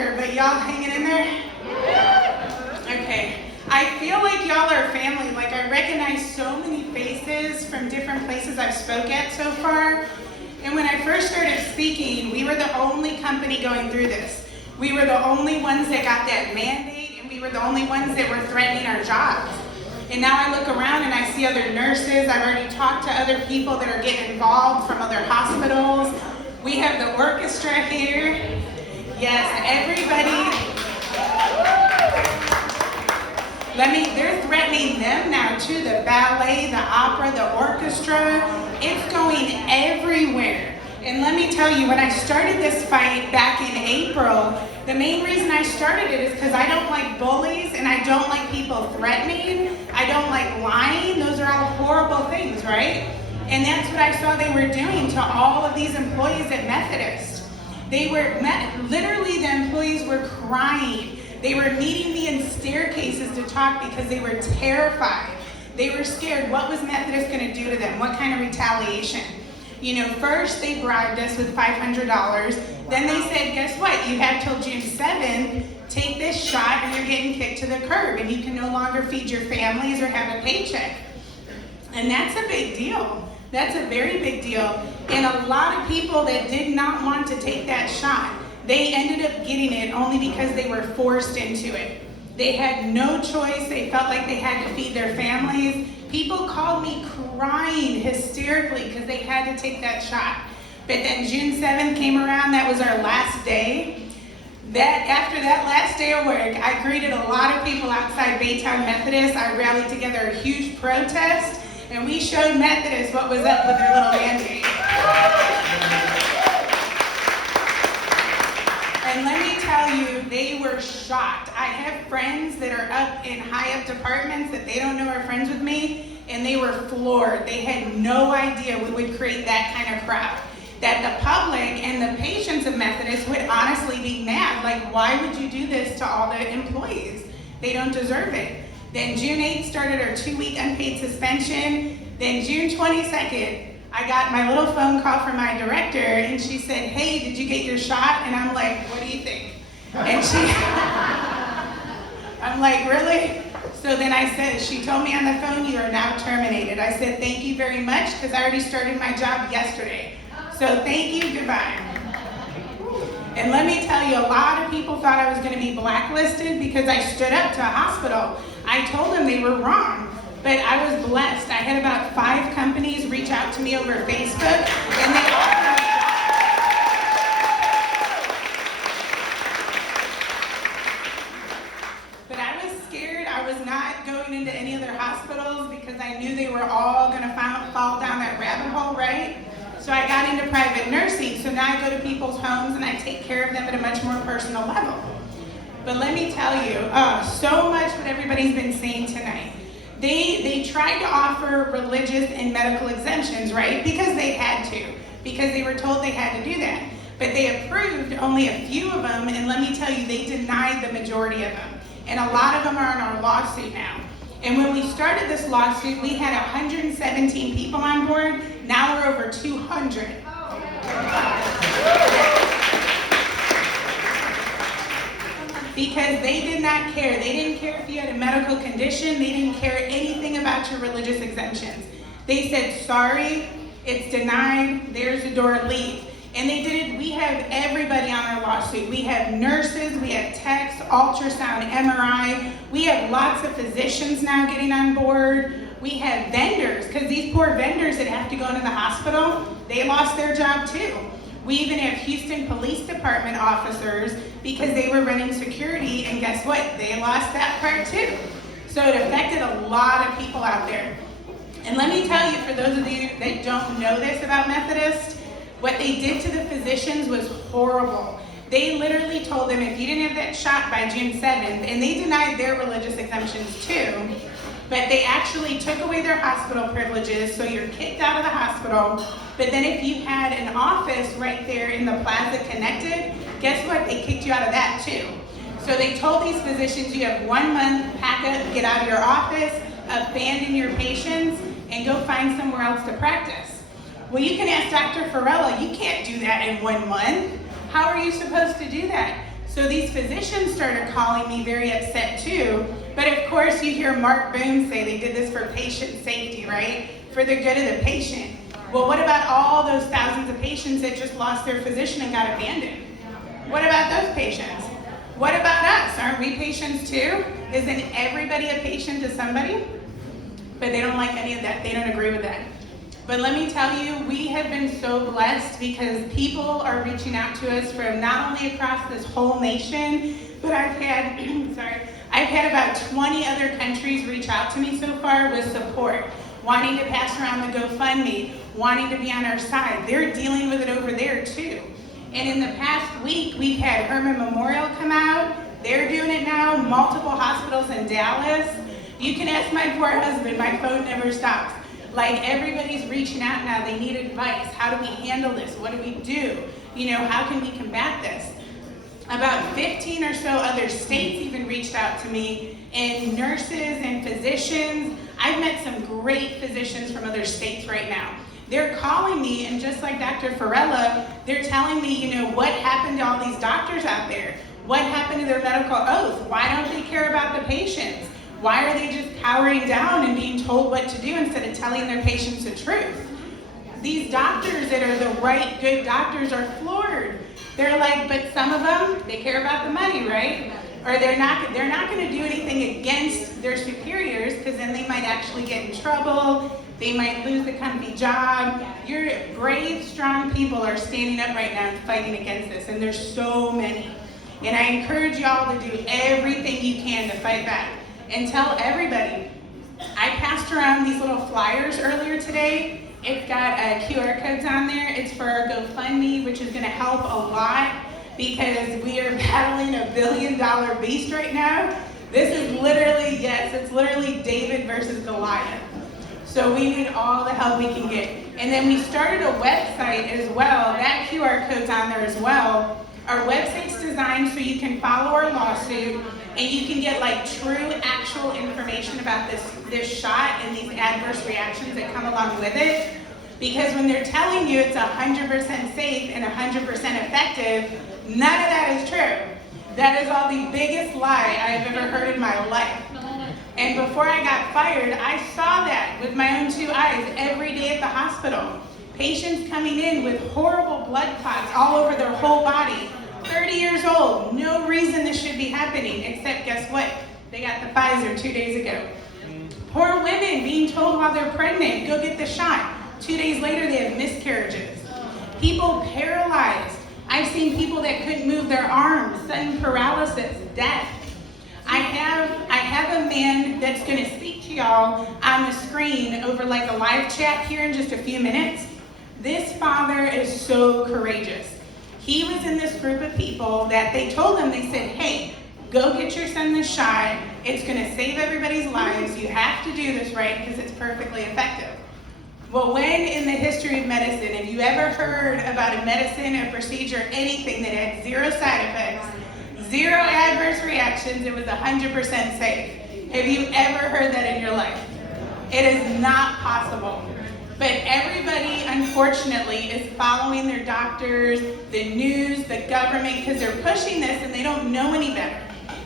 here, but y'all hanging in there? Okay. I feel like y'all are family. Like, I recognize so many faces from different places I've spoke at so far. And when I first started speaking, we were the only company going through this. We were the only ones that got that mandate, and we were the only ones that were threatening our jobs. And now I look around and I see other nurses. I've already talked to other people that are getting involved from other hospitals. We have the orchestra here. Yes, everybody. They're threatening them now too. The ballet, the opera, the orchestra. It's going everywhere. And let me tell you, when I started this fight back in April, the main reason I started it is because I don't like bullies and I don't like people threatening. I don't like lying. Those are all horrible things, right? And that's what I saw they were doing to all of these employees at Methodist. Literally the employees were crying. They were meeting me in staircases to talk because they were terrified. They were scared. What was Methodist going to do to them? What kind of retaliation? You know, first they bribed us with $500. Then they said, guess what? You have till June 7th. Take this shot and you're getting kicked to the curb and you can no longer feed your families or have a paycheck. And that's a big deal. That's a very big deal. And a lot of people that did not want to take that shot, they ended up getting it only because they were forced into it. They had no choice. They felt like they had to feed their families. People called me crying hysterically because they had to take that shot. But then June 7th came around. That was our last day. After that last day of work, I greeted a lot of people outside Baytown Methodist. I rallied together a huge protest, and we showed Methodists what was up with their little mandate. And let me tell you, they were shocked. I have friends that are up in high-up departments that they don't know are friends with me, and they were floored. They had no idea we would create that kind of crowd. That the public and the patients of Methodist would honestly be mad. Like, why would you do this to all the employees? They don't deserve it. Then June 8th started our 2-week unpaid suspension. Then June 22nd, I got my little phone call from my director, and she said, hey, did you get your shot? And I'm like, what do you think? And I'm like, really? So then she told me on the phone, you are now terminated. I said, thank you very much, because I already started my job yesterday. So thank you, goodbye. And let me tell you, a lot of people thought I was going to be blacklisted because I stood up to a hospital. I told them they were wrong. But I was blessed. I had about 5 companies reach out to me over Facebook, and they offered me jobs. But I was scared. I was not going into any other hospitals because I knew they were all going to fall down that rabbit hole, right? So I got into private nursing. So now I go to people's homes and I take care of them at a much more personal level. But let me tell you, so much what everybody's been saying tonight. They tried to offer religious and medical exemptions, right? Because they had to, because they were told they had to do that. But they approved only a few of them, and let me tell you, they denied the majority of them. And a lot of them are in our lawsuit now. And when we started this lawsuit, we had 117 people on board. Now we're over 200. Because they did not care. They didn't care if you had a medical condition. They didn't care anything about your religious exemptions. They said, sorry, it's denied, there's the door, leave. And they did it. We have everybody on our lawsuit. We have nurses, we have techs, ultrasound, MRI. We have lots of physicians now getting on board. We have vendors, because these poor vendors that have to go into the hospital, they lost their job too. We even have Houston Police Department officers because they were running security, and guess what? They lost that part too. So it affected a lot of people out there. And let me tell you, for those of you that don't know this about Methodist, what they did to the physicians was horrible. They literally told them if you didn't have that shot by June 7th, and they denied their religious exemptions too, but they actually took away their hospital privileges, so you're kicked out of the hospital. But then if you had an office right there in the plaza connected, guess what? They kicked you out of that too. So they told these physicians, you have 1 month, pack up, get out of your office, abandon your patients, and go find somewhere else to practice. Well, you can ask Dr. Farella, you can't do that in 1 month. How are you supposed to do that? So these physicians started calling me very upset too. But of course you hear Mark Boone say they did this for patient safety, right? For the good of the patient. Well, what about all those thousands of patients that just lost their physician and got abandoned? What about those patients? What about us? Aren't we patients too? Isn't everybody a patient to somebody? But they don't like any of that. They don't agree with that. But let me tell you, we have been so blessed because people are reaching out to us from not only across this whole nation, but I've had about 20 other countries reach out to me so far with support, wanting to pass around the GoFundMe, wanting to be on our side. They're dealing with it over there too. And in the past week, we've had Herman Memorial come out. They're doing it now, multiple hospitals in Dallas. You can ask my poor husband, my phone never stops. Like, everybody's reaching out now, they need advice. How do we handle this? What do we do? You know, how can we combat this? About 15 or so other states even reached out to me, and nurses and physicians. I've met some great physicians from other states right now. They're calling me, and just like Dr. Farella, they're telling me, you know, what happened to all these doctors out there? What happened to their medical oath? Why don't they care about the patients? Why are they just cowering down and being told what to do instead of telling their patients the truth? These doctors that are the right, good doctors are floored. They're like, but some of them, they care about the money, right? Or they're not going to do anything against their superiors, because then they might actually get in trouble. They might lose the company job. Your brave, strong people are standing up right now and fighting against this, and there's so many. And I encourage y'all to do everything you can to fight back. And tell everybody. I passed around these little flyers earlier today. It's got QR codes on there. It's for our GoFundMe, which is going to help a lot because we are battling $1 billion beast right now. This is literally, yes, it's literally David versus Goliath. So we need all the help we can get. And then we started a website as well. That QR code's on there as well. Our website's designed so you can follow our lawsuit, and you can get like true, actual information about this shot and these adverse reactions that come along with it. Because when they're telling you it's 100% safe and 100% effective, none of that is true. That is all the biggest lie I've ever heard in my life. And before I got fired, I saw that with my own 2 eyes every day at the hospital. Patients coming in with horrible blood clots all over their whole body. 30 years old, no reason this should be happening, except guess what? They got the Pfizer 2 days ago. Poor women being told while they're pregnant, go get the shot. 2 days later, they have miscarriages. People paralyzed. I've seen people that couldn't move their arms, sudden paralysis, death. I have a man that's going to speak to y'all on the screen over like a live chat here in just a few minutes. This father is so courageous. He was in this group of people that they told him, they said, hey, go get your son this shot. It's going to save everybody's lives. You have to do this right because it's perfectly effective. Well, when in the history of medicine have you ever heard about a medicine, a procedure, anything that had 0 side effects, 0 adverse reactions, it was 100% safe? Have you ever heard that in your life? It is not possible. But everybody, unfortunately, is following their doctors, the news, the government, because they're pushing this and they don't know any better.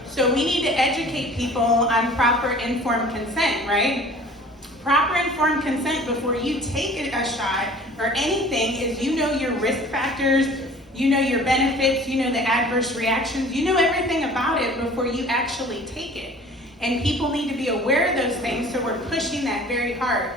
So we need to educate people on proper informed consent, right? Proper informed consent before you take a shot or anything is you know your risk factors, you know your benefits, you know the adverse reactions, you know everything about it before you actually take it. And people need to be aware of those things, so we're pushing that very hard.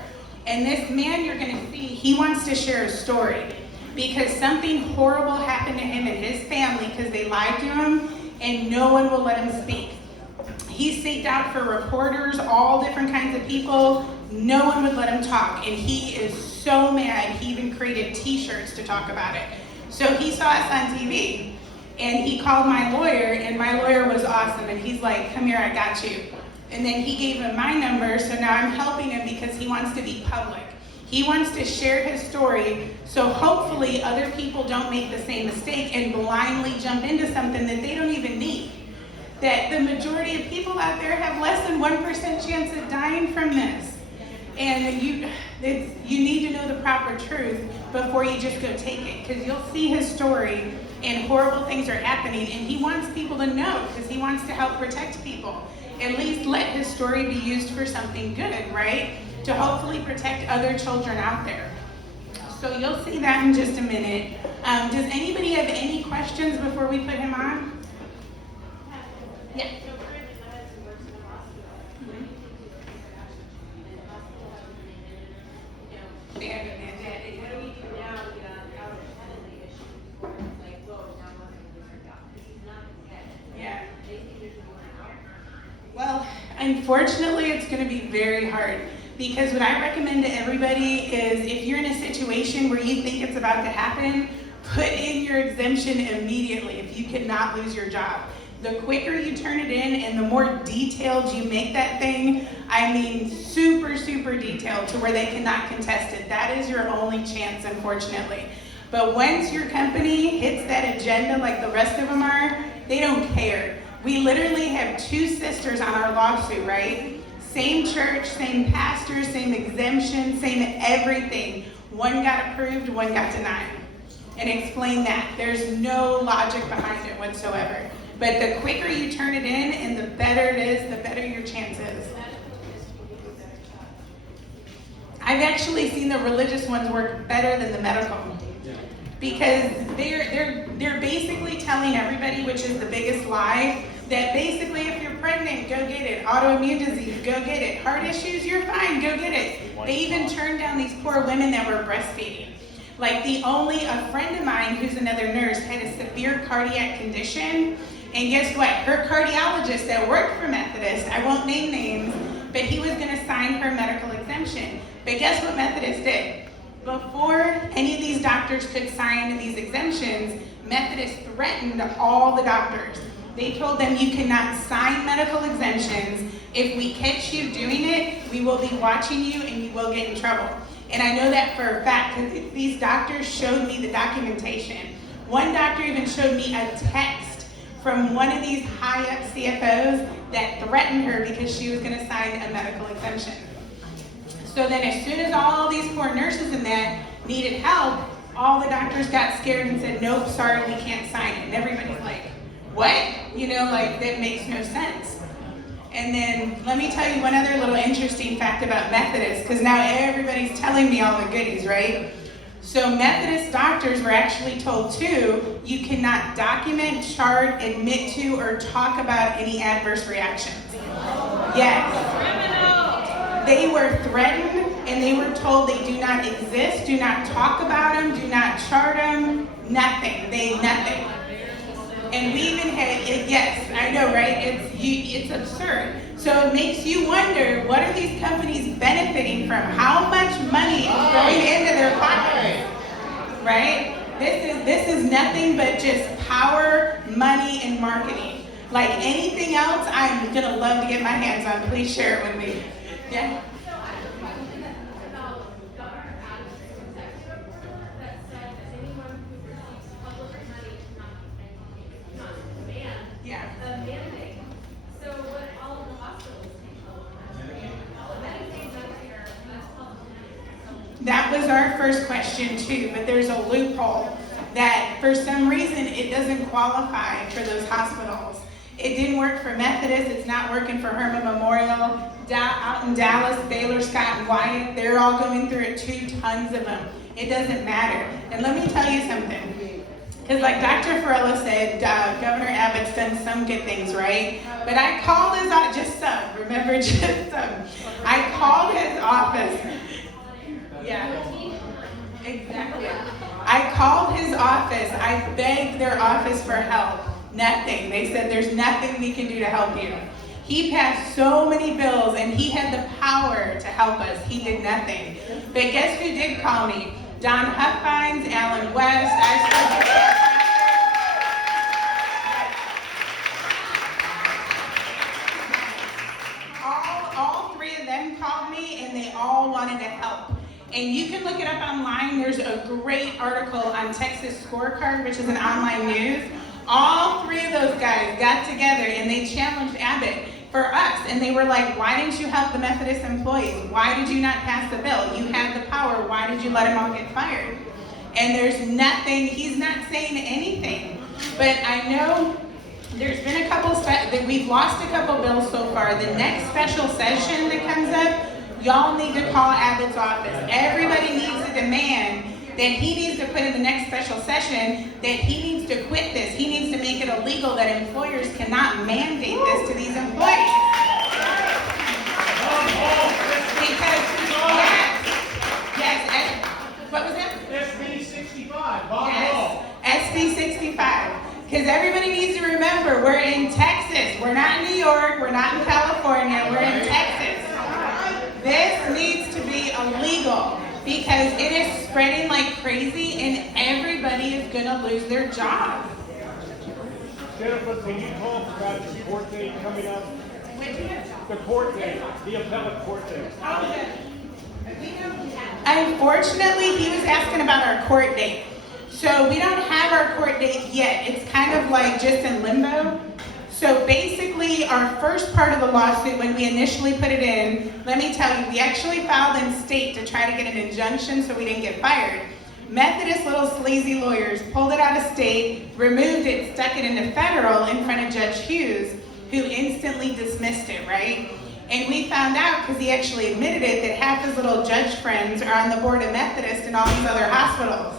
And this man you're going to see, he wants to share a story because something horrible happened to him and his family because they lied to him and no one will let him speak. He seeked out for reporters, all different kinds of people. No one would let him talk, and he is so mad he even created t-shirts to talk about it. So he saw us on TV, and he called my lawyer, and my lawyer was awesome, and he's like, come here, I got you. And then he gave him my number, so now I'm helping him because he wants to be public. He wants to share his story, so hopefully other people don't make the same mistake and blindly jump into something that they don't even need. That the majority of people out there have less than 1% chance of dying from this. And you need to know the proper truth before you just go take it, because you'll see his story and horrible things are happening, and he wants people to know because he wants to help protect people. At least let his story be used for something good, right? To hopefully protect other children out there. So you'll see that in just a minute. Does anybody have any questions before we put him on? Yeah. Well, unfortunately, it's going to be very hard, because what I recommend to everybody is, if you're in a situation where you think it's about to happen, put in your exemption immediately if you cannot lose your job. The quicker you turn it in and the more detailed you make that thing, I mean super, super detailed to where they cannot contest it, that is your only chance, unfortunately. But once your company hits that agenda like the rest of them are, they don't care. We literally have 2 sisters on our lawsuit, right? Same church, same pastor, same exemption, same everything. One got approved, one got denied. And explain that. There's no logic behind it whatsoever. But the quicker you turn it in and the better it is, the better your chances. I've actually seen the religious ones work better than the medical. Because they're basically telling everybody, which is the biggest lie, that basically if you're pregnant, go get it. Autoimmune disease, go get it. Heart issues, you're fine, go get it. They even turned down these poor women that were breastfeeding. Like a friend of mine who's another nurse had a severe cardiac condition, and guess what? Her cardiologist that worked for Methodist, I won't name names, but he was gonna sign her medical exemption. But guess what Methodist did? Before any of these doctors could sign these exemptions, Methodist threatened all the doctors. They told them, you cannot sign medical exemptions. If we catch you doing it, we will be watching you and you will get in trouble. And I know that for a fact, because these doctors showed me the documentation. One doctor even showed me a text from one of these high-up CFOs that threatened her because she was gonna sign a medical exemption. So then as soon as all these poor nurses and that needed help, all the doctors got scared and said, nope, sorry, we can't sign it. And everybody's like, what? That makes no sense. And then let me tell you one other little interesting fact about Methodists, because now everybody's telling me all the goodies, right? So Methodist doctors were actually told too, you cannot document, chart, admit to, or talk about any adverse reactions. Yes. They were threatened and they were told they do not exist, do not talk about them, do not chart them, nothing. Nothing. And we even had, yes, I know, right? It's absurd. So it makes you wonder, what are these companies benefiting from? How much money is going into their pockets, right? This is nothing but just power, money, and marketing. Like anything else, I'm gonna love to get my hands on. Please share it with me. Yeah. That was our first question too, but there's a loophole that for some reason it doesn't qualify for those hospitals. It didn't work for Methodist, it's not working for Herman Memorial. Out in Dallas, Baylor, Scott, and Wyatt, they're all going through it too, tons of them. It doesn't matter. And let me tell you something. Because like Dr. Farella said, Governor Abbott's done some good things, right? But I called his office, just some, remember, just some. I called his office. Yeah, exactly. I called his office. I begged their office for help. Nothing. They said, there's nothing we can do to help you. He passed so many bills and he had the power to help us. He did nothing. But guess who did call me? Don Huffines, Alan West. All 3 of them called me and they all wanted to help. And you can look it up online. There's a great article on Texas Scorecard, which is an online news. All 3 of those guys got together and they challenged Abbott. for us. And they were like, why didn't you help the Methodist employees? Why did you not pass the bill? You had the power. Why did you let them all get fired? And there's nothing, he's not saying anything. But I know there's been a couple, we've lost a couple bills so far. The next special session that comes up, y'all need to call Abbott's office. Everybody needs to demand that he needs to put in the next special session that he needs to quit this. He needs to make it illegal that employers cannot mandate this to these employees. Because, yes, what was it? SB 65. Yes, SB 65. Because everybody needs to remember, we're in Texas. We're not in New York. We're not in California. We're in Texas. This needs to be illegal because it is spreading like crazy and everybody is going to lose their job. Jennifer, can you talk about your court date coming up? The court date, the appellate court date. Unfortunately, he was asking about our court date. So we don't have our court date yet. It's kind of like just in limbo. So basically, our first part of the lawsuit, when we initially put it in, let me tell you, we actually filed in state to try to get an injunction so we didn't get fired. Methodist little sleazy lawyers pulled it out of state, removed it, stuck it into federal in front of Judge Hughes, who instantly dismissed it, right? And we found out, because he actually admitted it, that half his little judge friends are on the board of Methodist and all these other hospitals.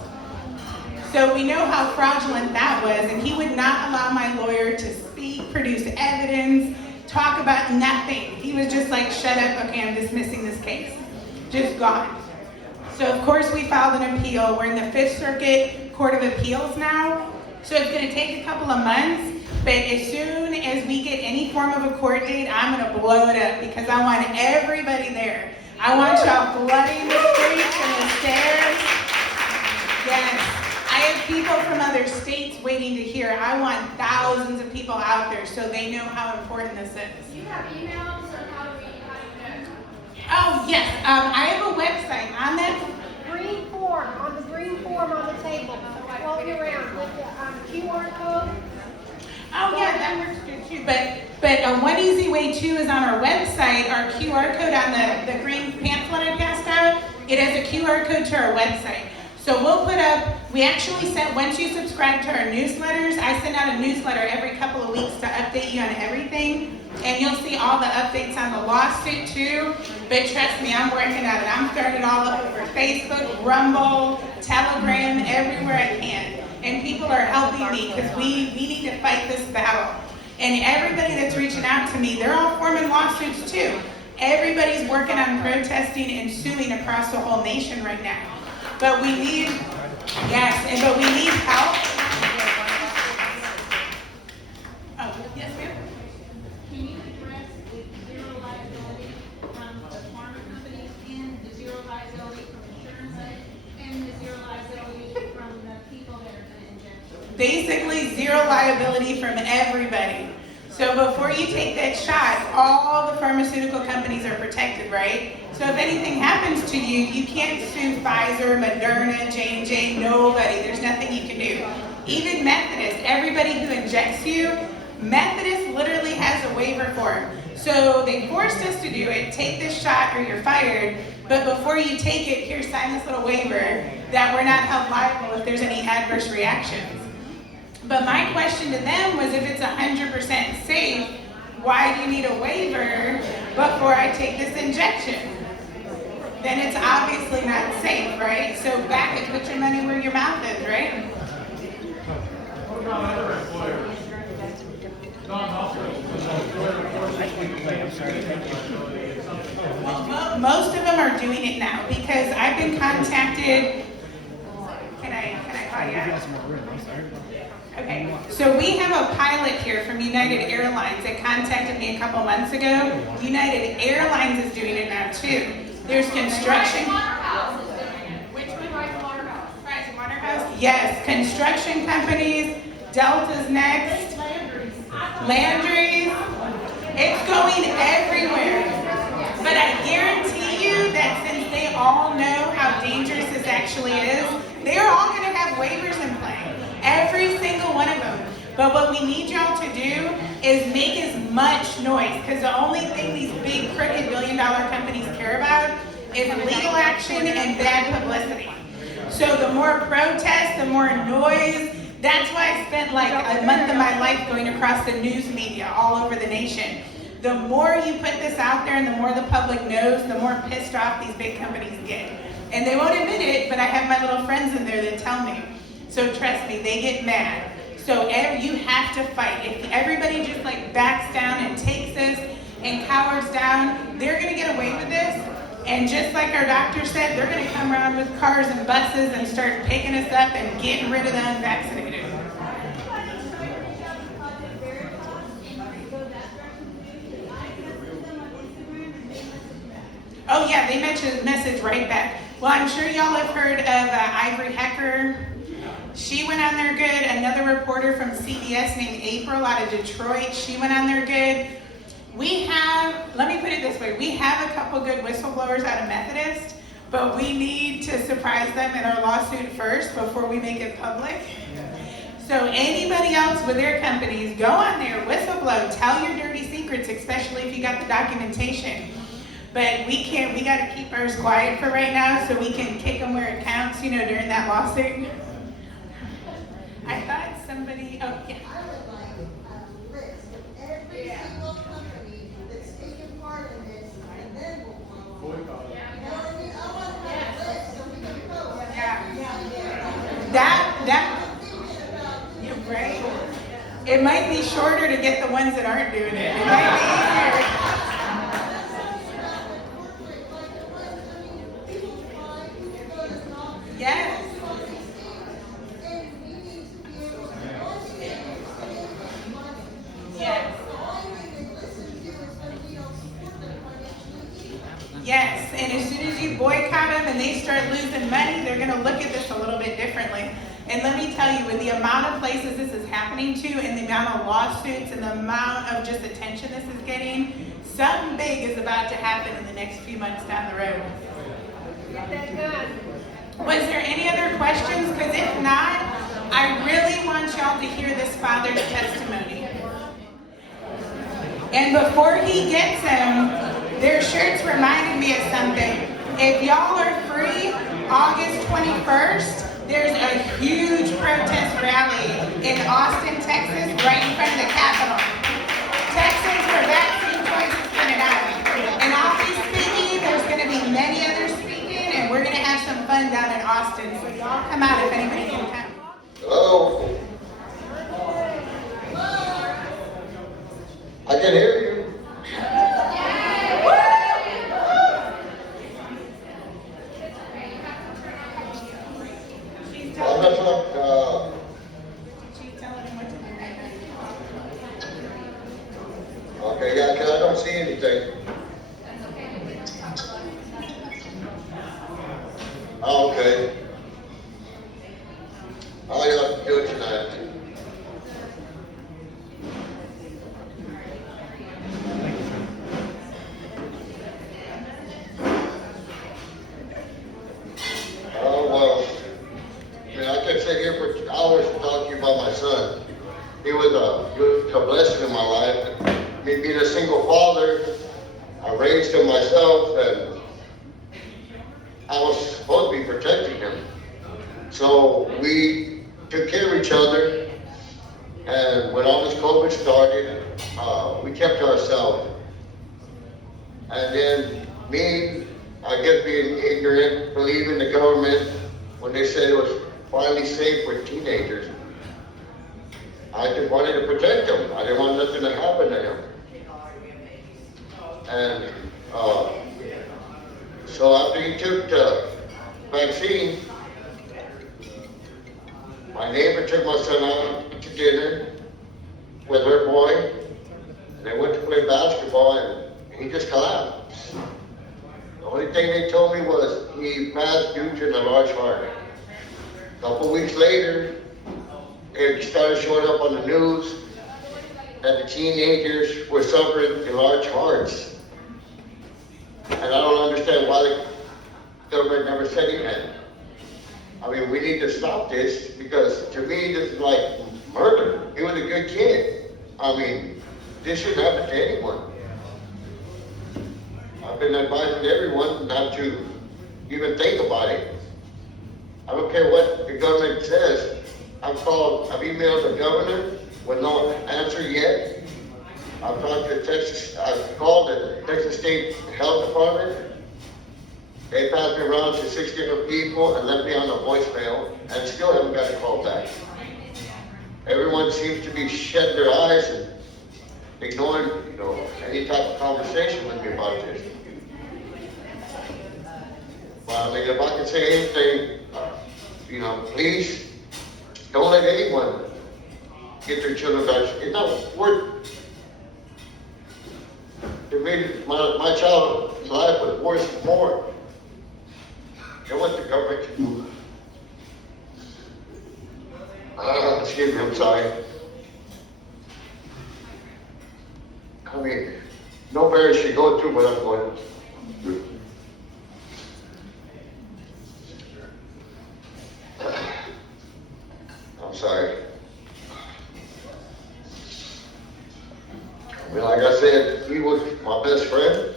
So we know how fraudulent that was, and he would not allow my lawyer to speak, produce evidence, talk about nothing. He was just like, shut up, okay, I'm dismissing this case. Just gone. So of course we filed an appeal. We're in the Fifth Circuit Court of Appeals now. So it's gonna take a couple of months, but as soon as we get any form of a court date, I'm gonna blow it up because I want everybody there. I want y'all flooding the streets and the stairs. Yes. I have people from other states waiting to hear. I want thousands of people out there so they know how important this is. Do you have emails or how do you know? Oh, yes. I have a website. On that Green form, on the green form on the table, floating around with the QR code. Oh, yeah, that works good too. But one easy way too is on our website, our QR code on the green pamphlet I passed out, it has a QR code to our website. So we'll put up, we actually sent, once you subscribe to our newsletters, I send out a newsletter every couple of weeks to update you on everything. And you'll see all the updates on the lawsuit too. But trust me, I'm working on it. I'm throwing it all up over Facebook, Rumble, Telegram, everywhere I can. And people are helping me because we need to fight this battle. And everybody that's reaching out to me, they're all forming lawsuits too. Everybody's working on protesting and suing across the whole nation right now. But we need, yes, but we need help. Oh, yes, ma'am? Can you address the zero liability from the pharma companies and the zero liability from insurance and the zero liability from the people that are going to inject? Basically, zero liability from everybody. So before you take that shot, all the pharmaceutical companies are protected, right? So if anything happens to you, you can't sue Pfizer, Moderna, J&J, nobody. There's nothing you can do. Even Methodist, everybody who injects you, Methodist literally has a waiver form. So they forced us to do it, take this shot or you're fired, but before you take it, here, sign this little waiver that we're not held liable if there's any adverse reactions. But my question to them was, if it's 100% safe, why do you need a waiver before I take this injection? Then it's obviously not safe, right? So back it, put your money where your mouth is, right? What about other employers? Well, most of them are doing it now because I've been contacted. Can I call you out? Okay, so we have a pilot here from United Airlines that contacted me a couple months ago. United Airlines is doing it now too. There's construction. Which one? Price Waterhouse? Yes, construction companies. Delta's next. Landry's. It's going everywhere. But I guarantee you that since they all know how dangerous this actually is, they're all going to have waivers in play. Every single one of them. But what we need y'all to do is make as much noise, because the only thing these big crooked billion-dollar companies care about is legal action and bad publicity. So the more protests, the more noise. That's why I spent like a month of my life going across the news media all over the nation. The more you put this out there and the more the public knows, the more pissed off these big companies get. And they won't admit it, but I have my little friends in there that tell me. So trust me, they get mad. So you have to fight. If everybody just like backs down and takes this and cowers down, they're gonna get away with this. And just like our doctor said, they're gonna come around with cars and buses and start picking us up and getting rid of the unvaccinated. Oh yeah, they message right back. Well, I'm sure y'all have heard of Ivory Hecker. She went on there good. Another reporter from CBS named April out of Detroit, she went on there good. We have, let me put it this way, we have a couple good whistleblowers out of Methodist, but we need to surprise them in our lawsuit first before we make it public. So anybody else with their companies, go on there, whistleblow, tell your dirty secrets, especially if you got the documentation. But we gotta keep ours quiet for right now so we can kick them where it counts, you know, during that lawsuit. I thought somebody, oh yeah. I would like a list of every single company that's taken part in this, and then we'll follow. You know what I mean? I want to have a list so we can post. You're right. It might be shorter to get the ones that aren't doing it. It might be easier. Yes. Yes, and as soon as you boycott them and they start losing money, they're going to look at this a little bit differently. And let me tell you, with the amount of places this is happening to and the amount of lawsuits and the amount of just attention this is getting, something big is about to happen in the next few months down the road. Get that done. Was there any other questions? Because if not, I really want y'all to hear this father's testimony. And before he gets him, their shirts reminded me of something. If y'all are free, August 21st, there's a huge protest rally in Austin, Texas, right in front of the Capitol. Texans for vaccine choices printed out. And I'll be speaking, there's going to be many others speaking, and we're going to have some fun down in Austin. So y'all come out if anybody can come. Hello? I can hear you. I'm not like, She's telling him what to do right now. okay, yeah, 'cause I don't see anything. Oh, okay. All you have to do it tonight. Oh, well, I mean, I could sit here for hours and talk to you about my son. He was a blessing in my life. Me being a single father, I raised him myself, and I was supposed to be protecting him. So we took care of each other, and when all this COVID started, we kept to ourselves. And then me, I guess being ignorant, believing the government when they said it was finally safe for teenagers, I just wanted to protect them. I didn't want nothing to happen to him. And so after he took the vaccine, my neighbor took my son out to dinner with her boy. They went to play basketball, and he just collapsed. The only thing they told me was he passed due to the large heart. A couple weeks later, it started showing up on the news that the teenagers were suffering enlarged hearts. And I don't understand why the government never said anything. I mean, we need to stop this, because to me, this is like murder. He was a good I mean, this shouldn't happen to anyone. I've been advising everyone not to even think about it. I don't care what the government says. I've emailed the governor with no answer yet. I've called the Texas State Health Department. They passed me around to 6 different people and left me on a voicemail and still haven't got a call back. Everyone seems to be shutting their eyes and ignoring, any type of conversation with me about this. Well, I mean, if I can say anything, please don't let anyone get their children back. It's not worth. To me, my child's life was worth more than what the government can do. Excuse me, I'm sorry. I mean, no parent should go through what I'm going through. I'm sorry. I mean, like I said, he was my best friend.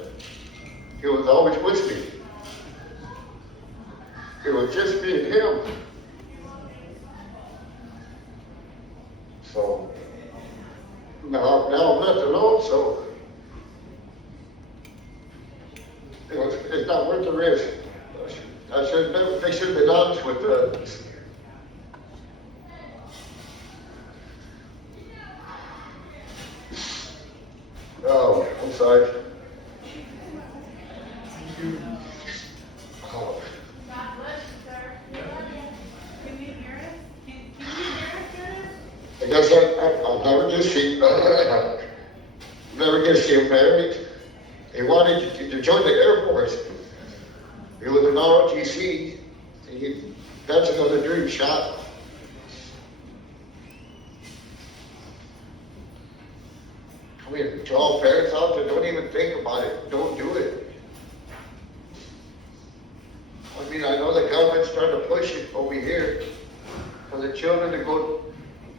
He was always with me. It was just me and him. So, now I'm left alone, so it's not worth the risk. They should have been honest with us. Oh, I'm sorry. Oh. God bless you, sir. Can you hear us? Can you hear us, Curtis? I guess I'll never get him married. He wanted to join the Air Force. He was an ROTC. That's another dream shot. I mean, to all parents out there, don't even think about it. Don't do it. I mean, I know the government's trying to push it over here for the children to go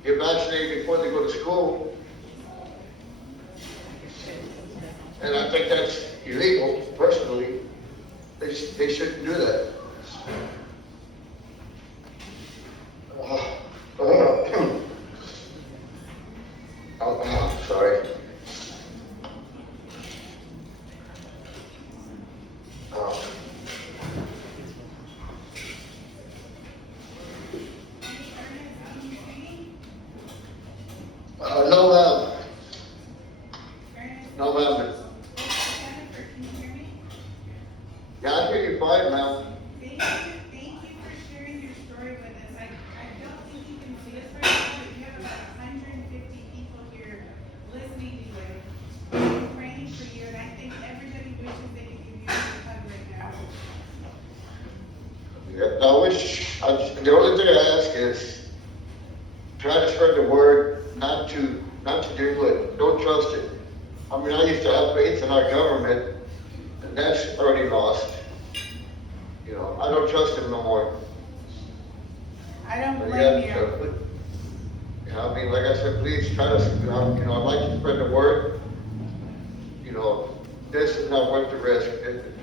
get vaccinated before they go to school. And I think that's illegal, personally. They shouldn't do that. Sorry. No, ma'am. No, ma'am. Jennifer, can you hear me? Yeah, I hear you fine, ma'am. Thank you for sharing your story with us. I don't think you can see us right now, but you have about 150 people here listening to you, praying for you, and I think everybody wishes they could give you a hug right now. Yeah, the only thing I ask is try to spread the word, not to do it. Don't trust it. I mean, I used to have faith in our government, and that's already lost. I don't trust him no more. I don't But blame you. I mean, like I said, please try to, I'd like to spread the word. This is not worth the risk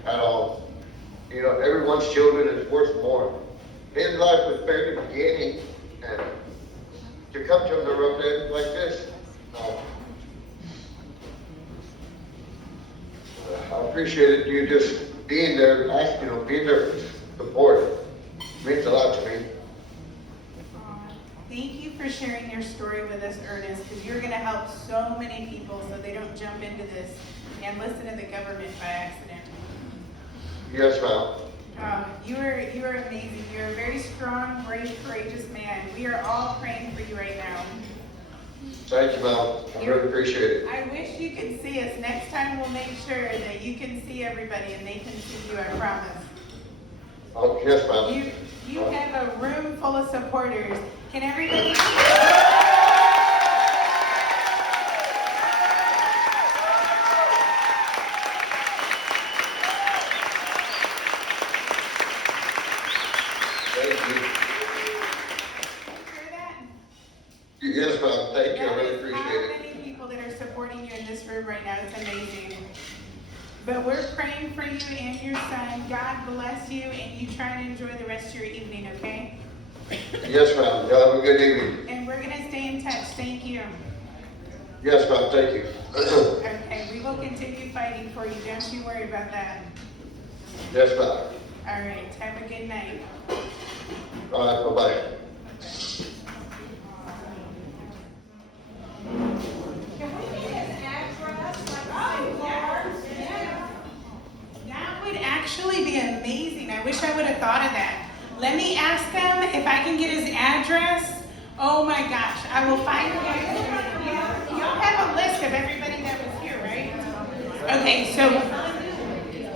at all. Everyone's children is worth more. His life was barely beginning, and to come to him to rough end like this, no. I appreciated you just being there, being there for support. It means a lot to me. Thank you for sharing your story with us, Ernest, because you're going to help so many people so they don't jump into this and listen to the government by accident. Yes, ma'am. You are amazing. You're a very strong, brave, courageous man. We are all praying for you right now. Thank you, ma'am. I really appreciate it. I wish you could see us. Next time we'll make sure that you can see everybody and they can see you, I promise. Oh, yes, ma'am. You have a room full of supporters. Can everybody? Thank you. Hear that? Yes, ma'am. Thank you. I really That is appreciate how it. many people that are supporting you in this room right now. It's amazing. But we're praying for you and your son. God bless you, and you try and enjoy the rest of your evening, okay? Yes, ma'am. You have a good evening. And we're gonna stay in touch. Thank you. Yes, ma'am. Thank you. Okay, we will continue fighting for you. Don't you worry about that. Yes, ma'am. All right, have a good night. All right, bye-bye. That would actually be amazing. I wish I would have thought of that. Let me ask him if I can get his address. Oh my gosh, I will find him. Y'all have a list of everybody that was here, right? Okay, so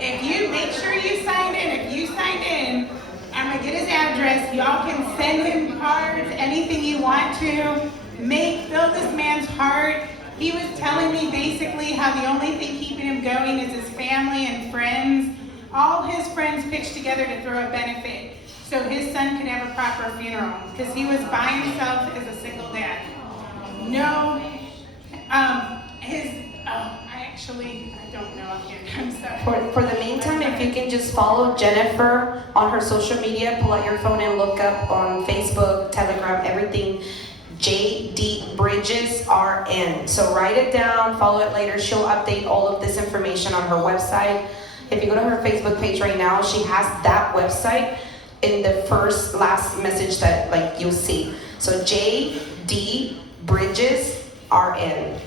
if you make sure you signed in, if you signed in, I'm gonna get his address. Y'all can send him cards, anything you want to. Fill this man's heart. He was telling me basically how the only thing keeping him going is his family and friends. All his friends pitched together to throw a benefit so his son could have a proper funeral because he was by himself as a single dad. No, I don't know again. I'm sorry. For the meantime, if you can just follow Jennifer on her social media, pull out your phone and look up on Facebook, Telegram, everything, JD Bridges RN. So write it down, follow it later. She'll update all of this information on her website. If you go to her Facebook page right now, she has that website in the last message that you'll see. So JD Bridges RN.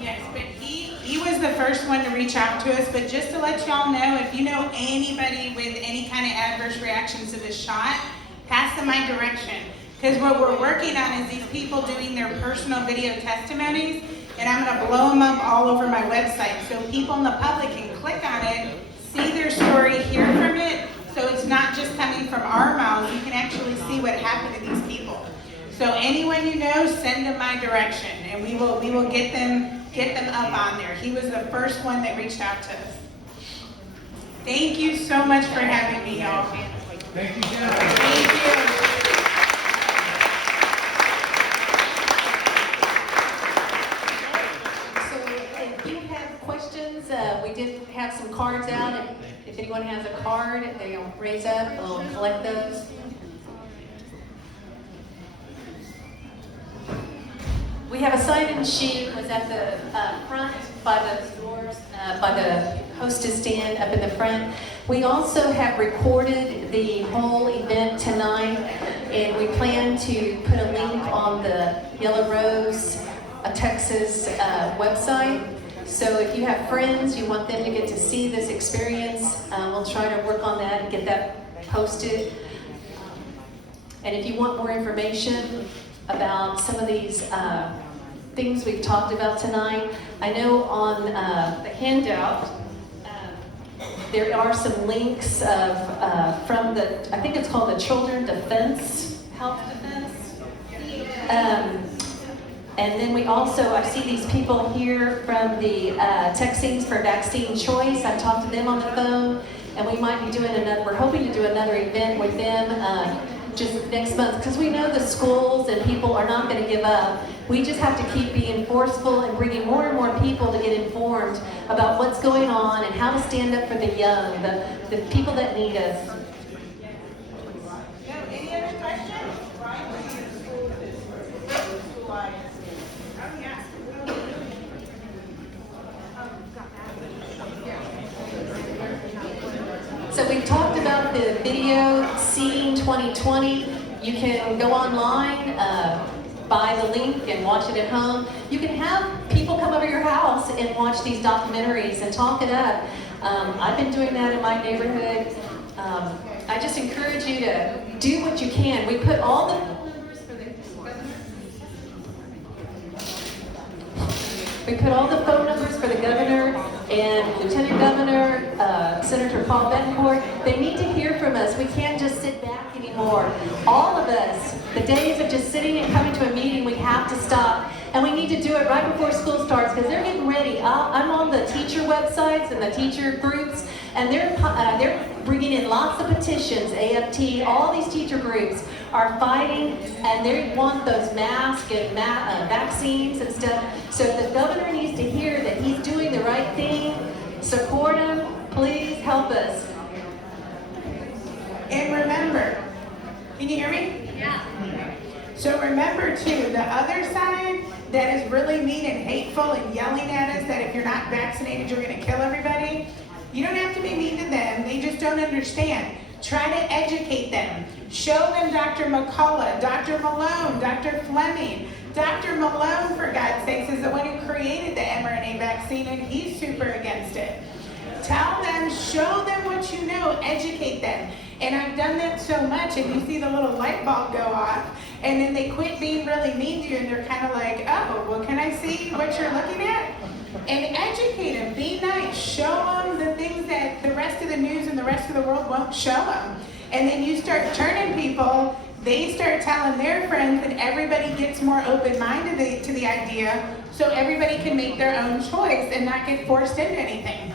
Yes, but he was the first one to reach out to us. But just to let y'all know, if you know anybody with any kind of adverse reactions to this shot, pass them my direction. Because what we're working on is these people doing their personal video testimonies, and I'm going to blow them up all over my website so people in the public can click on it, see their story, hear from it, so it's not just coming from our mouths. You can actually see what happened to these people. So anyone you know, send them my direction, and we will get them up on there. He was the first one that reached out to us. Thank you so much for having me, y'all. Thank you, Jennifer. Thank you. If you have questions, we did have some cards out. If anyone has a card, they'll raise up, we'll collect those. We have a sign-in sheet was at the front by the doors, by the hostess stand up in the front. We also have recorded the whole event tonight, and we plan to put a link on the Yellow Rose, Texas website. So if you have friends, you want them to get to see this experience, we'll try to work on that and get that posted. And if you want more information about some of these things we've talked about tonight, I know on the handout, there are some links from I think it's called the Children Defense, Health Defense. And then we also, I see these people here from the Texans for Vaccine Choice. I've talked to them on the phone, and we might be doing we're hoping to do another event with them just next month, because we know the schools and people are not going to give up. We just have to keep being forceful and bringing more and more people to get informed about what's going on and how to stand up for the young, the people that need us. Any other questions? So we've talked about the video Seeing 2020. You can go online, buy the link and watch it at home. You can have people come over your house and watch these documentaries and talk it up. I've been doing that in my neighborhood. I just encourage you to do what you can. We put all the phone numbers for the governor. We put all the phone numbers for the governor and Lieutenant Governor, Senator Paul Betancourt. They need to hear from us. We can't just sit back anymore. All of us, the days of just sitting and coming to a meeting, we have to stop. And we need to do it right before school starts because they're getting ready. I'm on the teacher websites and the teacher groups, and they're bringing in lots of petitions, AFT, all these teacher groups. are fighting, and they want those masks and vaccines and stuff. So the governor needs to hear that he's doing the right thing. Support him. Please help us. And remember, can you hear me? Yeah. So remember too, the other side that is really mean and hateful and yelling at us that if you're not vaccinated, you're gonna kill everybody. You don't have to be mean to them, they just don't understand. Try to educate them. Show them Dr. McCullough, Dr. Malone, Dr. Fleming. Dr. Malone, for God's sakes, is the one who created the mRNA vaccine, and he's super against it. Tell them, show them what you know, educate them. And I've done that so much, and you see the little light bulb go off, and then they quit being really mean to you, and they're kind of like, oh, well, can I see what you're looking at? And educate them, be nice, show them the things that the rest of the news and the rest of the world won't show them. And then you start turning people, they start telling their friends, and everybody gets more open-minded to the idea, so everybody can make their own choice and not get forced into anything.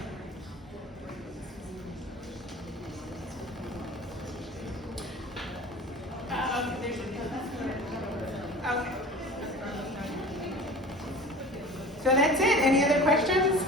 Okay. So that's it. Any other questions?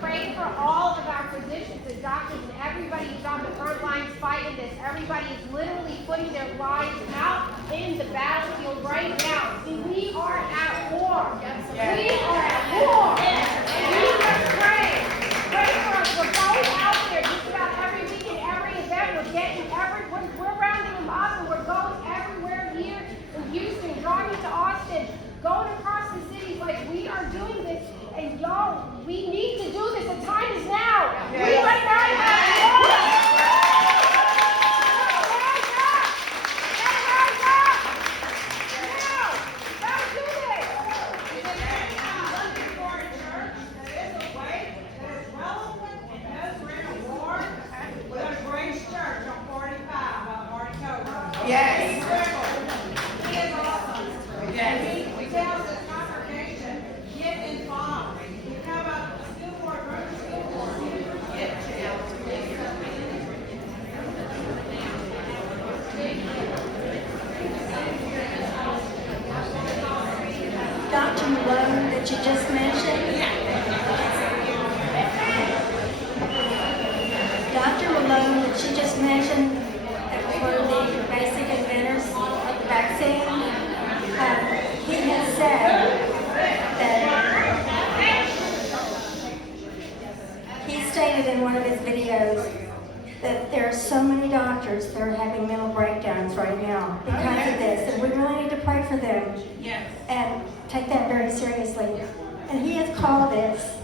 Pray for all of our physicians and doctors and everybody who's on the front lines fighting this. Everybody is literally putting their lives out in the battlefield right now. See, we are at war. We are at war. And we must pray. Pray for us. We're going out there just about every week and every event. We're rounding them up, and we're going everywhere here in Houston, driving to Austin, going across the cities like we are doing this. And y'all, we need to do this. The time is now. We right now have war. Rise up. Rise up. Now. Let's do this. Looking for a church that is awake, that is relevant, and knows we're in a war. We're going to Grace Church on 45. I've already told you. Yes. He is awesome. Yes. He tells us congregation, get involved. You come up, school board, run the school board, get Dr. Malone that you just mentioned. Dr. Malone that you just mentioned, for the basic inventors of the vaccine, he has said that he stated in one of his videos that there are so many doctors that are having mental breakdowns right now because of this, and we really need to pray for them. Yes. And take that very seriously. And he has called this,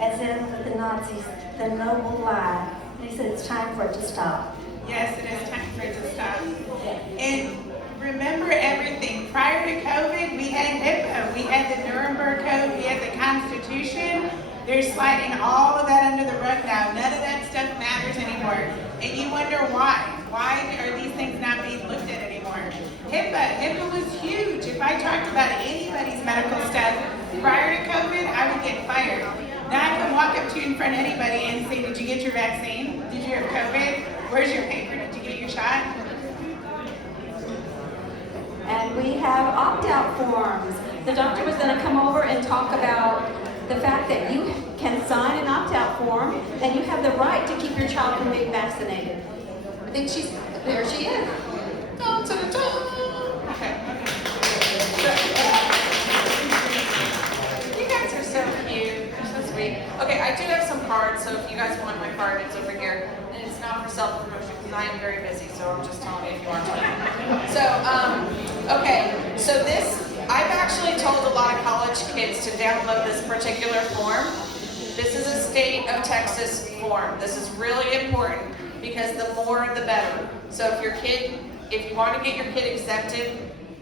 as in with the Nazis, the noble lie. And he said it's time for it to stop. Yes, it is time for it to stop. And remember everything. Prior to COVID, we had HIPAA, we had the Nuremberg Code, we had the Constitution. They're sliding all of that under the rug now. None of that stuff matters anymore. And you wonder why. Why are these things not being looked at anymore? HIPAA was huge. If I talked about anybody's medical stuff prior to COVID, I would get fired. Now I can walk up to you in front of anybody and say, did you get your vaccine? Did you have COVID? Where's your paper? Did you get your shot? And we have opt-out forms. The doctor was going to come over and talk about the fact that you can sign an opt-out form and you have the right to keep your child from being vaccinated. I think there she is. Dun, dun, dun. Okay. You guys are so cute. You're so sweet. Okay, I do have some cards, so if you guys want my card, it's over here. And it's not for self-promotion because I am very busy, so I'm just telling you if you want to. So, okay, so this, I've actually told a lot of college kids to download this particular form. This is a state of Texas form. This is really important because the more the better. So if you want to get your kid exempted,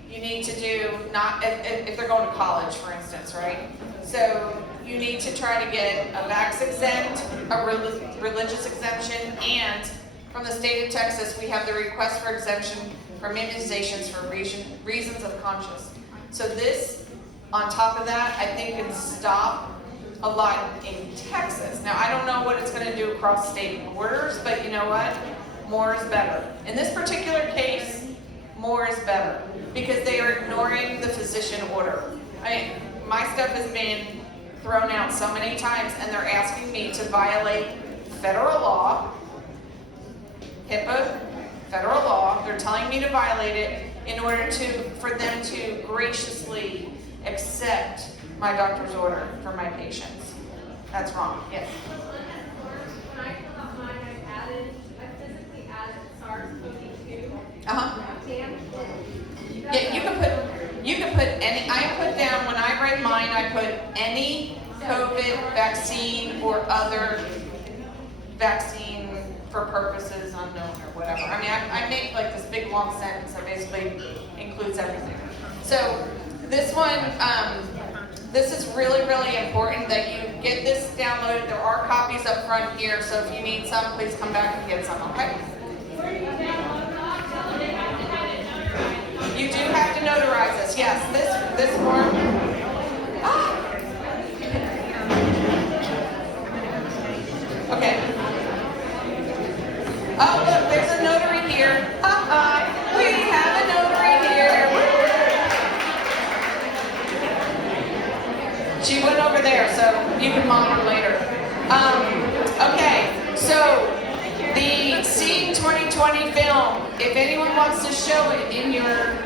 you need to do if they're going to college, for instance, right? So you need to try to get a vax exempt, a religious exemption, and from the state of Texas, we have the request for exemption from immunizations for reasons of conscience. So this, on top of that, I think can stop a lot in Texas. Now, I don't know what it's going to do across state borders, but you know what? more is better. In this particular case, more is better because they are ignoring the physician order. My stuff has been thrown out so many times and they're asking me to violate federal law, HIPAA, federal law. They're telling me to violate it in order for them to graciously accept my doctor's order for my patients. That's wrong. Yes. When I fill out mine, I physically added SARS-CoV-2. Yeah, you can put any, I put down, when I write mine, I put any COVID vaccine or other vaccine for purposes unknown or whatever. I mean, I make like this big long sentence that basically includes everything. So this one, this is really, really important that you get this downloaded. There are copies up front here, so if you need some, please come back and get some, okay? You do have to notarize this, yes. This form. Okay. Oh, look, there's a notary here. We have a notary here. She went over there, so you can monitor later. Okay, so the Seeing 2020 film, if anyone wants to show it in your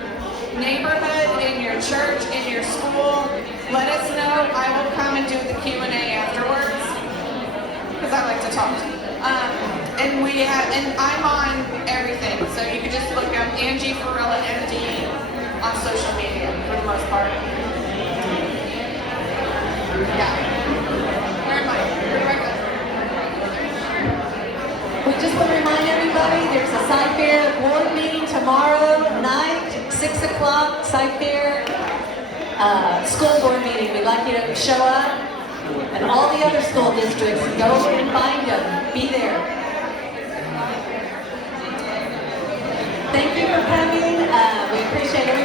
neighborhood, in your church, in your school, let us know. I will come and do the Q&A afterwards, because I like to talk. And I'm on everything, so you can just look up Angie Farella MD on social media for the most part. Yeah. Where am I? Where do I go? We just want to remind everybody, there's a Sci-Fair board meeting tomorrow night, 6 o'clock, Sci-Fair school board meeting. We'd like you to show up. And all the other school districts, go and find them. Be there. Thank you for coming. We appreciate it.